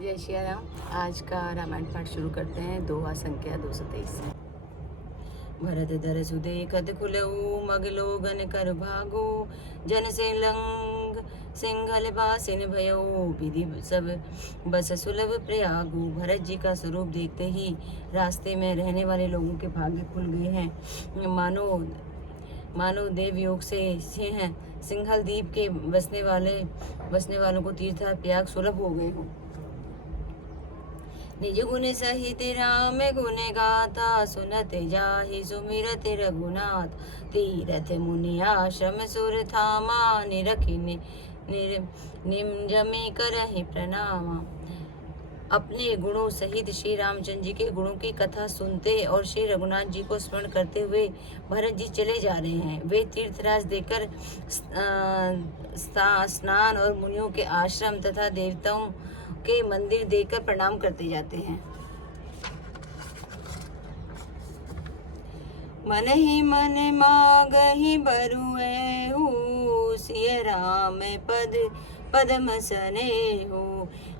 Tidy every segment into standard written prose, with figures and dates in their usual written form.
जय श्री राम। आज का रामायण पाठ शुरू करते हैं। दोहा संख्या 223 से। भरत धर सुदेखत खुलऊ मगलो गन कर भागो जन से लंग सिंघल बासिन भयऊ विधि सब बस सुलभ प्रयागु। भरत जी का स्वरूप देखते ही रास्ते में रहने वाले लोगों के भाग्य खुल गए हैं। मानो देव योग से सिंघल द्वीप के बसने वालों को तीर्थ प्रयाग सुलभ हो गए हों। निज गुण सहित राम गुण गाथा सुनत जाहि सुमिरत रघुनाथ। तीरथ मुनि आश्रम सुर थामा निरखि निमजमे करहि प्रणामा। अपने गुणों सहित श्री रामचंद्र जी के गुणों की कथा सुनते और श्री रघुनाथ जी को स्मरण करते हुए भरत जी चले जा रहे हैं। वे तीर्थराज देकर स्नान और मुनियों के आश्रम तथा देवताओं के मंदिर देकर प्रणाम करते जाते हैं। मन ही मन मागहि बरुएहु सिय राम पद पद्म सनेहु।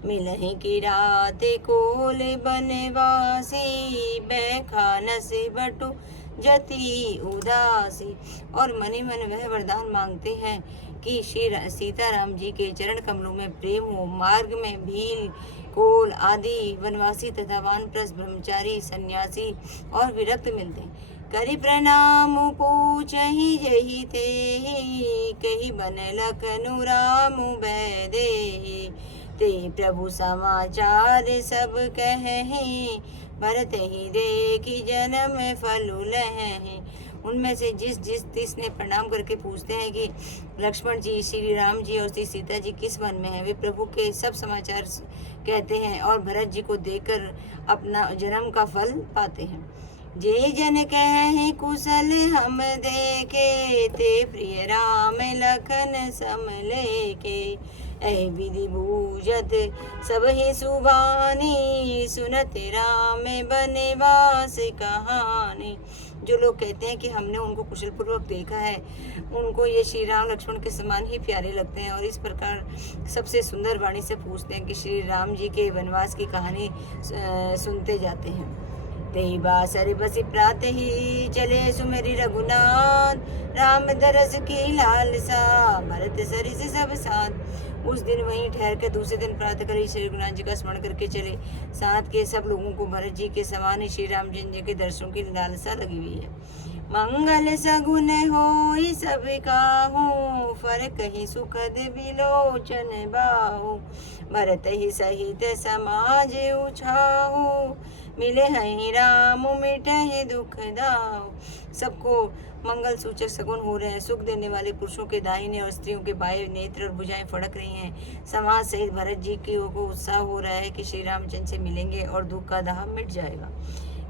मिलहि की रात कोल बनवासी बैखानस बटु जति उदासी। और मन ही मन वह वरदान मांगते हैं कि श्री सीताराम जी के चरण कमलों में प्रेम हो। मार्ग में भील कोल आदि वनवासी तथा वानप्रस्थ ब्रह्मचारी सन्यासी और विरक्त मिलते। करि प्रणाम पूछहि जहि तेहि कहि बन लखनु राम बैदेहि। ते प्रभु समाचार सब कहेहि भरत ही देखि जन्म फल लहेहि। उनमें से जिस ने प्रणाम करके पूछते हैं कि लक्ष्मण जी, श्री राम जी और श्री सीता जी किस वन में हैं, वे प्रभु के सब समाचार कहते हैं और भरत जी को देखकर अपना जन्म का फल पाते हैं। जे जन कहे कुशल हम देखे ते प्रिय राम लखन सम लेके। ऐ विधि बूझत सब ही सुभानी सुनत राम बनवास कहानी। जो लोग कहते हैं कि हमने उनको कुशल पूर्वक देखा है, उनको ये श्री राम लक्ष्मण के समान ही प्यारे लगते हैं और इस प्रकार सबसे सुंदर वाणी से पूछते हैं कि श्री राम जी के वनवास की कहानी सुनते जाते हैं। तेहि बासर बसी प्रात ही चले सुमेरी रघुनाथ राम दरस की लालसा भरत सरिस सब साथ। उस दिन वहीं ठहर कर दूसरे दिन प्रातः कर श्री रघुनाथ जी का स्मरण करके चले। साथ के सब लोगों को भरत जी के समान श्री रामचंद्र जी के दर्शनों की लालसा लगी हुई है। मंगल सगुन हो सब काहू फर कहीं सुखद विलोचन बाहु। भरत ही सहित समाज उछाहू मिले हैं राम मिटे दुख दाऊ। सबको मंगल सूचक सगुन हो रहे हैं। सुख देने वाले पुरुषों के दाहिने और स्त्रियों के बाएं नेत्र और भुजाएं फड़क रही हैं। समाज सहित भरत जी की को उत्साह हो रहा है कि श्री रामचंद्र से मिलेंगे और दुख का दाह मिट जाएगा।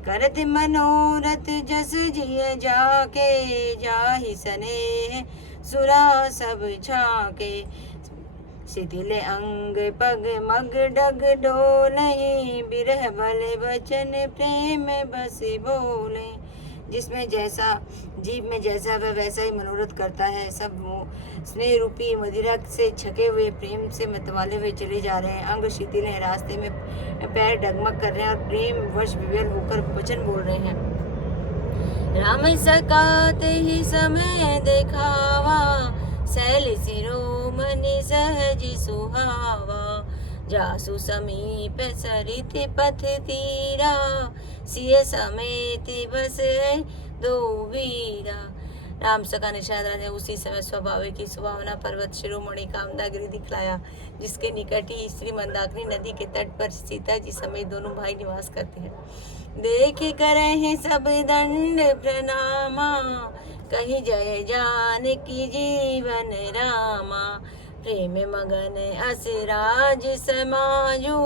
करत मनोरथ जस जिय जाके जाहि सने सुरा सब छाके। शिथिल अंग पग मग डग डोले बिरह भले वचन प्रेम बस बोले। जिसमें जैसा जीव में जैसा वह वैसा ही मनोरथ करता है। सब स्नेह रूपी मदिरा से छके हुए प्रेम से मतवाले हुए चले जा रहे हैं। अंग शिथिल हैं, रास्ते में पैर डगमग कर रहे हैं और प्रेम वश विवल होकर वचन बोल रहे हैं। राम सकात ही समय देखावा सैल सिरोमणि सहज सुहावा। जासु समीप सरित पथ तीरा सिय समेत बस दो वीरा। राम सका निषाद ने उसी समय स्वाभाविक की सुहावना पर्वत शिरोमणि कामदागिरी दिखलाया, जिसके निकट ही स्त्री मंदाकिनी नदी के तट पर सीता जी समेत दोनों भाई निवास करते हैं। देख करे सब दंड प्रणामा कही जय जानकी जीवन रामा। प्रेम मगन असराज समाजू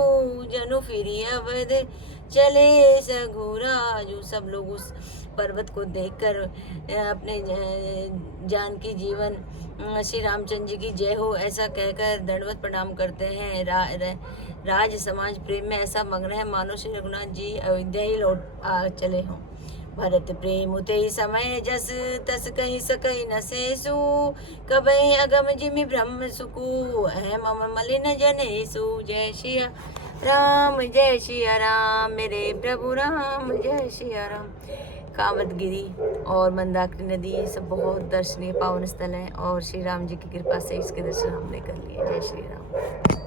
जनु फिरी अवध चले सघुराजू। सब लोग उस पर्वत को देखकर अपने जानकी जीवन श्री रामचंद्र जी की जय हो ऐसा कहकर दंडवत प्रणाम करते हैं। राज समाज प्रेम में ऐसा मग्न है मानो श्री रघुनाथ जी अयोध्या ही लौट चले हों। भरत प्रेम उते समय जस तस कहि सकहि न सेसु कबहि अगम जिमि ब्रह्म सुकु है मम मलिन जनेसु। जय श्री राम जय सिया राम, मेरे प्रभु राम जय सिया राम। कामतगिरी और मंदाकिनी नदी ये सब बहुत दर्शनीय पावन स्थल हैं और श्री राम जी की कृपा से इसके दर्शन हमने कर लिए। जय श्री राम।